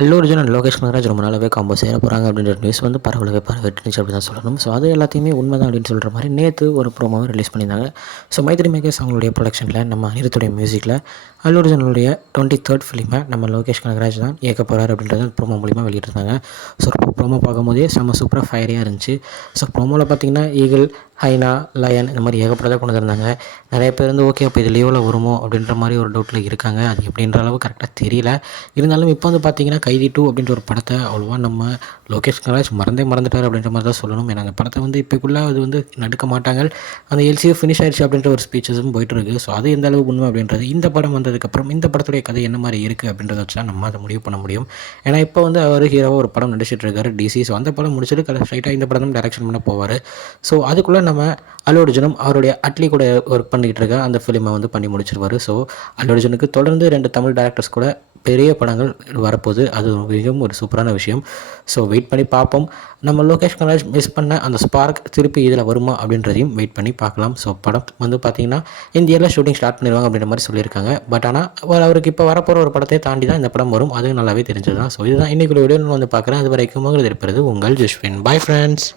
அல்லு Arjun and Lokesh Kanagaraj ரொம்ப நாளாகவே combo சேர போகிறாங்க அப்படின்ற நியூஸ் வந்து பரவலாகவே பரவிட்டுருந்துச்சு அப்படி தான் சொல்லணும். ஸோ அது எல்லாத்தையுமே உண்மை தான் அப்படின்னு சொல்கிற மாதிரி நேற்று ஒரு ப்ரோமோவை ரிலீஸ் பண்ணியிருந்தாங்க. ஸோ மைத்ரி மேக்கர்ஸ் அவங்களுடைய ப்ரொடக்ஷனில் நம்ம அனிருத்துடைய மியூசிக்கில் அல்லு அர்ஜுனுடைய 23rd ஃபிலிமை நம்ம லோகேஷ் கனகராஜ் தான் இயக்க போகிறார் அப்படின்றத ப்ரோமோ மூலிமா வெளியிட்டிருந்தாங்க. ஸோ ப்ரோமோ பார்க்கும்போதே செம்ம சூப்பராக ஃபயரியாக இருந்துச்சு. ஸோ ப்ரோமோவில் பார்த்தீங்கன்னா ஈகிள், ஹைனா, லயன் இந்த மாதிரி ஏகப்பட்டதாக கொண்டு வந்திருந்தாங்க. நிறைய பேர் வந்து ஓகே அப்போ இது லீவில் வருமோ அப்படின்ற மாதிரி ஒரு டவுட்டில் இருக்காங்க. அது எப்படின்ற அளவு கரெக்டாக தெரியல. இருந்தாலும் இப்போ வந்து பார்த்தீங்கன்னா கைதி 2 அப்படின்ற ஒரு படத்தை அவ்வளோவா நம்ம லோகேஷ் கனகராஜ் மறந்துட்டார் அப்படின்ற மாதிரி தான் சொல்லணும். ஏன்னா அந்த படத்தை வந்து இப்போக்குள்ளே அது வந்து நடுக்க மாட்டாங்க. அந்த எல்சியூ ஃபினிஷ் ஆயிடுச்சு அப்படின்ற ஒரு ஸ்பீச்சஸும் போயிட்டுருக்கு. ஸோ அது எந்த அளவுக்கு உண்மை அப்படின்றது இந்த படம் வந்ததுக்கப்புறம் இந்த படத்துடைய கதை என்ன மாதிரி இருக்குது அப்படின்றத வச்சு தான் நம்ம அதை முடிவு பண்ண முடியும். ஏன்னா இப்போ வந்து அவர் ஹீரோவாக ஒரு படம் நடிச்சிட்டு இருக்காரு டிசி. ஸோ அந்த படம் முடிச்சுட்டு ஸ்ட்ரைட்டாக இந்த படம் டைரக்ஷன் பண்ண போவார். ஸோ அதுக்குள்ளே நம்ம அல்லு அர்ஜுனும் அவருடைய அட்லி கூட ஒர்க் பண்ணிக்கிட்டு இருக்க அந்த ஃபிலிமை வந்து பண்ணி முடிச்சிருவார். ஸோ அல்லு அர்ஜுனுக்கு தொடர்ந்து 2 தமிழ் டேரக்டர்ஸ் கூட பெரிய படங்கள் வரப்போகுது. அது மிகவும் ஒரு சூப்பரான விஷயம். ஸோ வெயிட் பண்ணி பார்ப்போம். நம்ம லோகேஷ் கனகராஜ் மிஸ் பண்ண அந்த ஸ்பார்க் திருப்பி இதில் வருமா அப்படின்றதையும் வெயிட் பண்ணி பார்க்கலாம். ஸோ படம் வந்து பார்த்திங்கன்னா இந்த இயரில் ஷூட்டிங் ஸ்டார்ட் பண்ணிடுவாங்க அப்படின்ற மாதிரி சொல்லியிருக்காங்க. பட் ஆனால் அவருக்கு இப்போ வரப்போகிற ஒரு படத்தை தாண்டி தான் இந்த படம் வரும். அதுவும் நல்லாவே தெரிஞ்சது தான். ஸோ இதுதான் இன்றைக்குள்ள வீடியோ நான் வந்து பார்க்குறேன். அது வரைக்கும் உங்களுக்கு இருப்பது உங்கள் ஜஸ்வின். Bye friends.